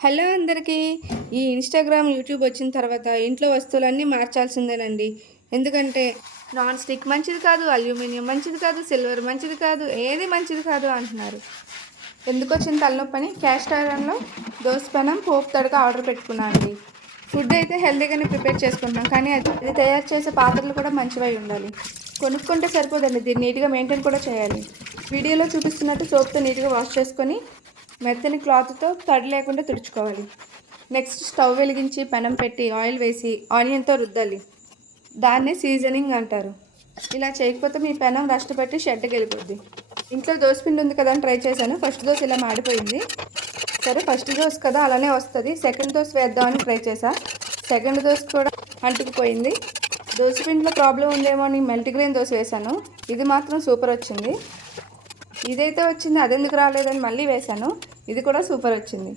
Hello అందరికీ. ఈ Instagram, YouTube వచ్చిన తర్వాత ఇంట్లో వస్తువులన్నీ మార్చాల్సిందేనండి. ఎందుకంటే నాన్ స్టిక్ మంచిది కాదు, అల్యూమినియం మంచిది కాదు, సిల్వర్ మంచిది కాదు, ఏది మంచిది కాదు అంటున్నారు. ఎందుకొచ్చిన తలనొప్పని క్యాస్ట్ ఐరన్‌లో దోస పెనం, పోపు తడక ఆర్డర్ పెట్టుకున్నా అండి. ఫుడ్ అయితే హెల్తీగానే ప్రిపేర్ చేసుకుంటున్నాం, కానీ అది తయారు చేసే పాత్రలు కూడా మంచివై ఉండాలి. కొనుక్కుంటే సరిపోదండి, దీన్ని నీట్‌గా మెయింటైన్ కూడా చేయాలి. వీడియోలో చూపిస్తున్నట్టు సోప్‌తో నీట్‌గా వాష్ చేసుకొని మెత్తని క్లాత్తో తడి లేకుండా తుడుచుకోవాలి. నెక్స్ట్ స్టవ్ వెలిగించి పెనం పెట్టి ఆయిల్ వేసి ఆనియన్తో రుద్దాలి. దాన్నే సీజనింగ్ అంటారు. ఇలా చేయకపోతే మీ పెనం రస్ట్ పెట్టి షెడ్కి వెళ్ళిపోద్ది. ఇంట్లో దోసపిండి ఉంది కదా అని ట్రై చేశాను. ఫస్ట్ దోశ ఇలా మాడిపోయింది. సరే ఫస్ట్ దోశ కదా అలానే వస్తుంది, సెకండ్ దోశ వేద్దామని ట్రై చేశా. సెకండ్ దోశ కూడా అంటుకుపోయింది. దోసపిండిలో ప్రాబ్లం ఉందేమో అని మల్టీగ్రెయిన్ దోశ వేశాను. ఇది మాత్రం సూపర్ వచ్చింది. ఇదైతే వచ్చింది, అదెందుకు రాలేదని మళ్ళీ వేశాను. ఇది కూడా సూపర్ వచ్చింది.